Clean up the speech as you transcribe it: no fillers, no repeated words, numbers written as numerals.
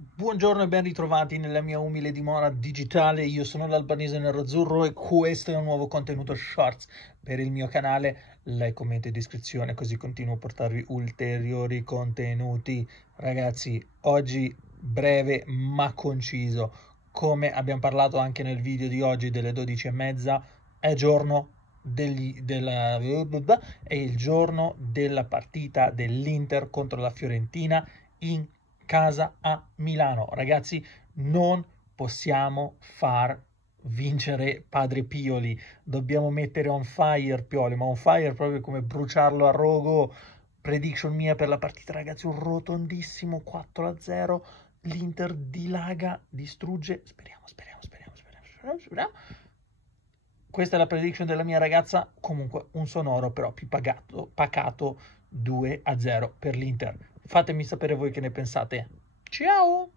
Buongiorno e ben ritrovati nella mia umile dimora digitale. Io sono l'albanese nerazzurro e questo è un nuovo contenuto shorts per il mio canale. Like, commento e descrizione, così continuo a portarvi ulteriori contenuti. Ragazzi, oggi breve ma conciso. Come abbiamo parlato anche nel video di oggi delle 12:30, è giorno è il giorno della partita dell'Inter contro la Fiorentina in casa a Milano. Ragazzi, non possiamo far vincere Padre Pioli, dobbiamo mettere on fire Pioli, ma on fire proprio come bruciarlo a rogo. Prediction mia per la partita, ragazzi, un rotondissimo 4-0. L'Inter dilaga, distrugge. Speriamo. Questa è la prediction della mia ragazza. Comunque un sonoro però più pacato 2-0 per l'Inter. Fatemi sapere voi che ne pensate. Ciao!